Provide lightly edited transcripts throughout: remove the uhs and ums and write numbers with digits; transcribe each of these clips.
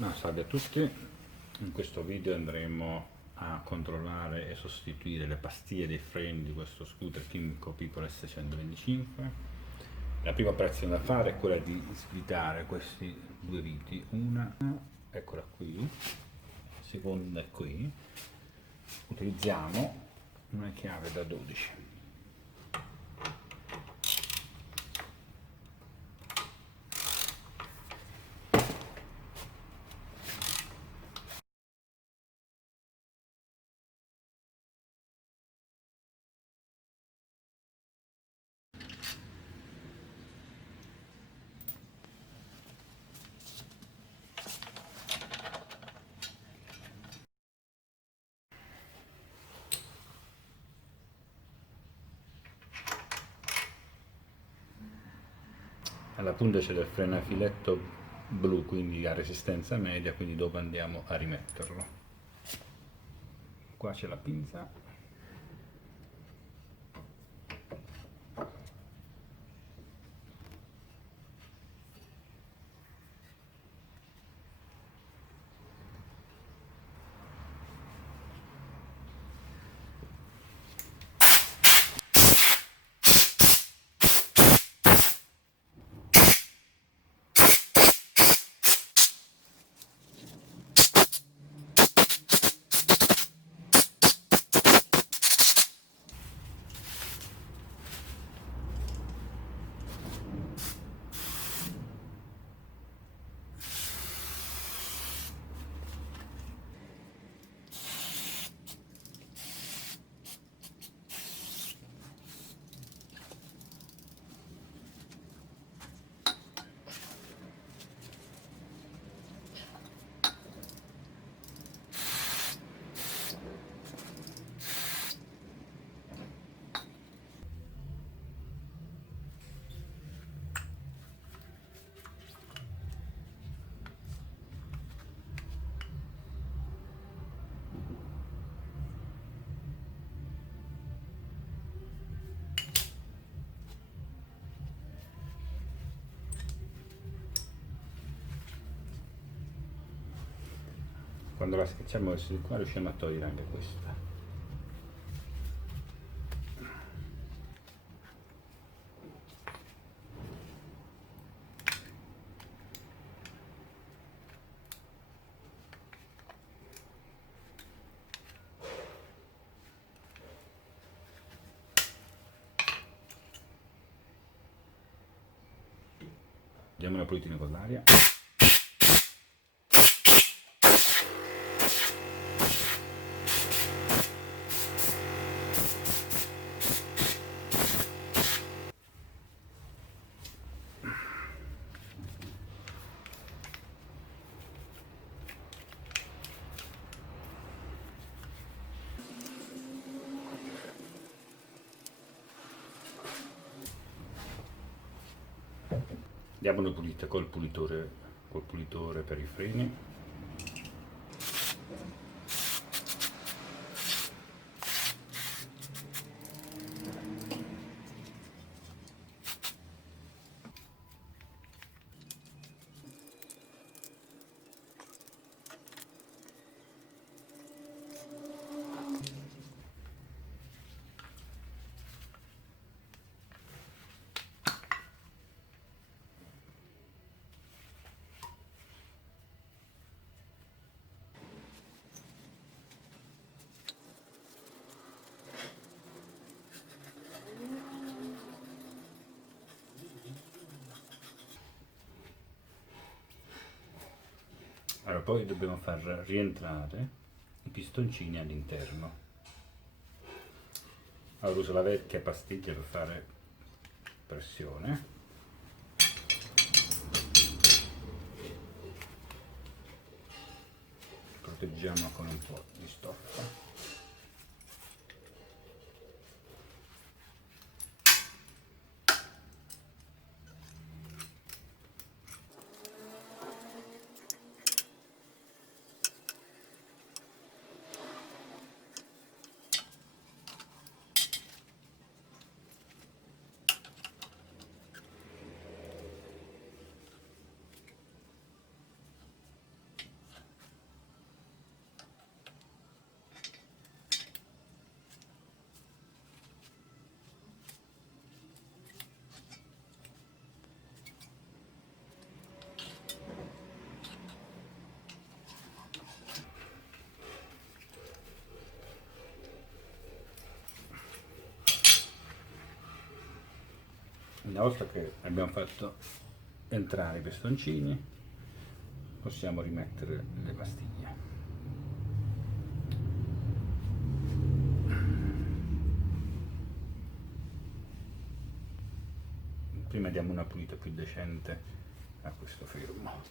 Salve a tutti, in questo video andremo a controllare e sostituire le pastiglie dei freni di questo scooter Kymco People S125. La prima operazione da fare è quella di svitare questi due viti, una eccola qui, la seconda è qui. Utilizziamo una chiave da 12. Alla punta c'è del frenafiletto blu, quindi a resistenza media, quindi dopo andiamo a rimetterlo. Qua c'è la pinza. Quando la schiacciamo verso di qua riusciamo a togliere anche questa. Diamo una pulitina con l'aria. Diamo una pulita col pulitore per i freni. Allora, poi dobbiamo far rientrare i pistoncini all'interno. Allora uso la vecchia pastiglia per fare pressione. Proteggiamo con un po' di stoffa. Una volta che abbiamo fatto entrare i pestoncini, possiamo rimettere le pastiglie. Prima diamo una pulita più decente a questo fermo.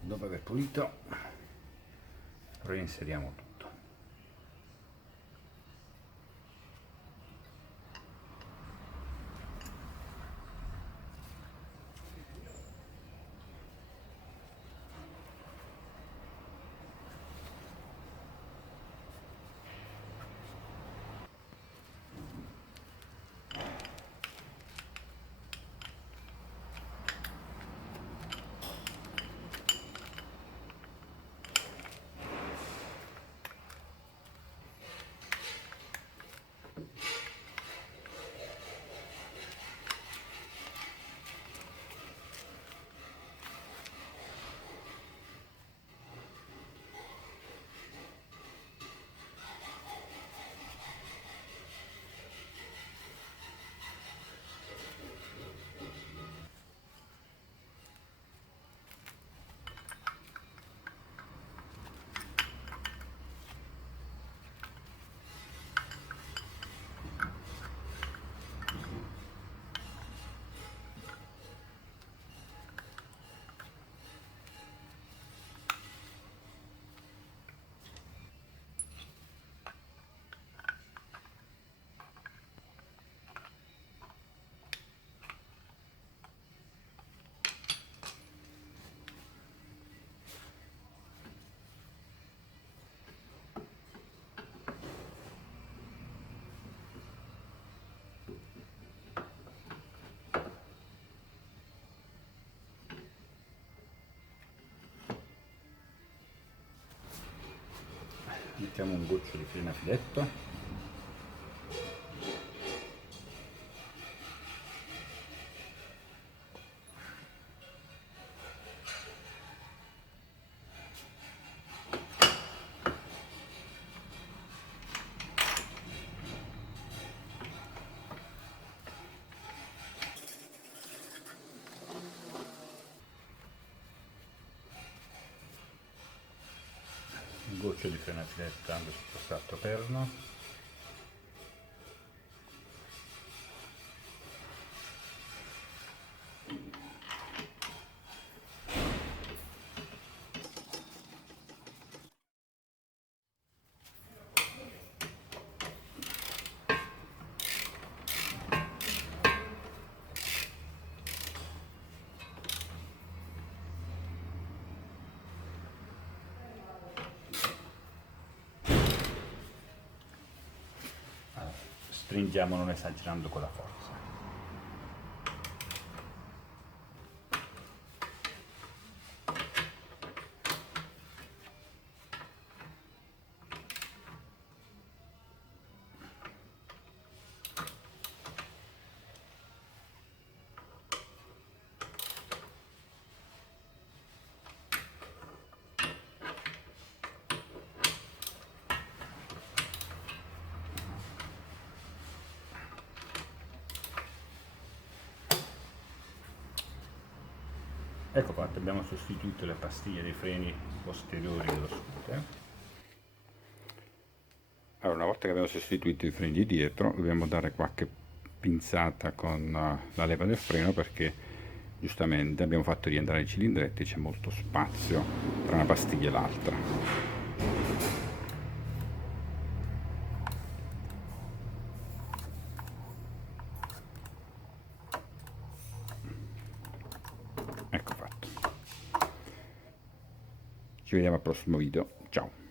Dopo aver pulito, reinseriamo tutto. Mettiamo un goccio di farina filetto, un goccio di farina filetto anche sul passato perno. Stringiamo non esagerando con la forza. Ecco fatto, abbiamo sostituito le pastiglie dei freni posteriori dello scooter. Allora, una volta che abbiamo sostituito i freni di dietro, dobbiamo dare qualche pinzata con la leva del freno, perché giustamente abbiamo fatto rientrare i cilindretti, c'è molto spazio tra una pastiglia e l'altra. Ecco fatto. Ci vediamo al prossimo video. Ciao.